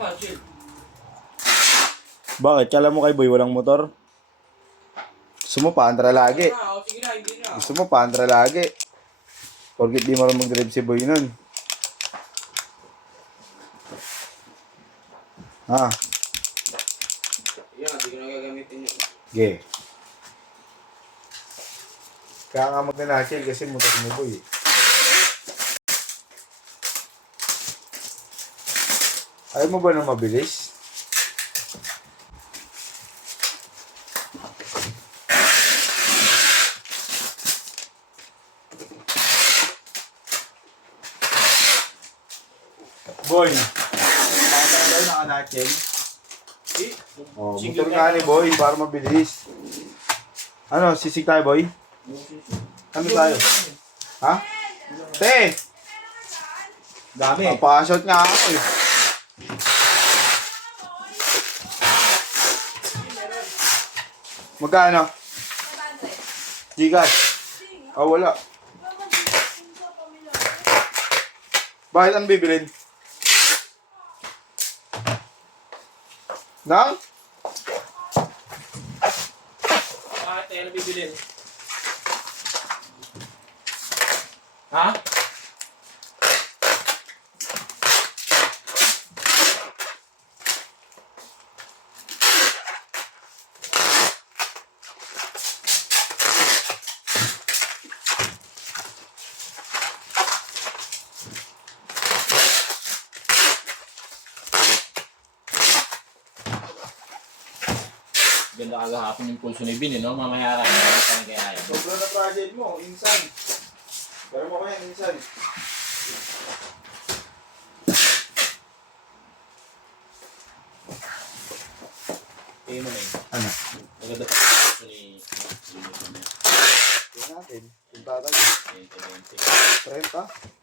Bakit? Kala mo kay Boy walang motor? Gusto mo paandra lagi. Sige na, hindi na. Gusto mo paandra lagi. Porkit di mo rin mag-drive si Boy nun. Ha? Yan, hindi ko na gagamitin yun. Okay. Kaya nga mag-nachill kasi motor ni Boy. Ayaw mo ba na mabilis? Boy, pakita daw naka-nachill. Oh, motor nga ni Boy para mabilis. Ano, sisig tayo, Boy? Ano tayo? Ha? Te! Dami. Papashot nga ako eh. Magkano? Gcash? Ah, wala. Bakit ang bibilin? Nang? Bakit tayo na bibilin? Ha? Ganda kagahapon yung pulso ni Bin, no? Mamaya ka na kaya yan. Sobrang na project mo, insan. Pero mo kaya, insan. Kaya mo na yun. Ano? Maganda pa yung pulso ni... Tingnan natin. Kung tatag. 20. 30?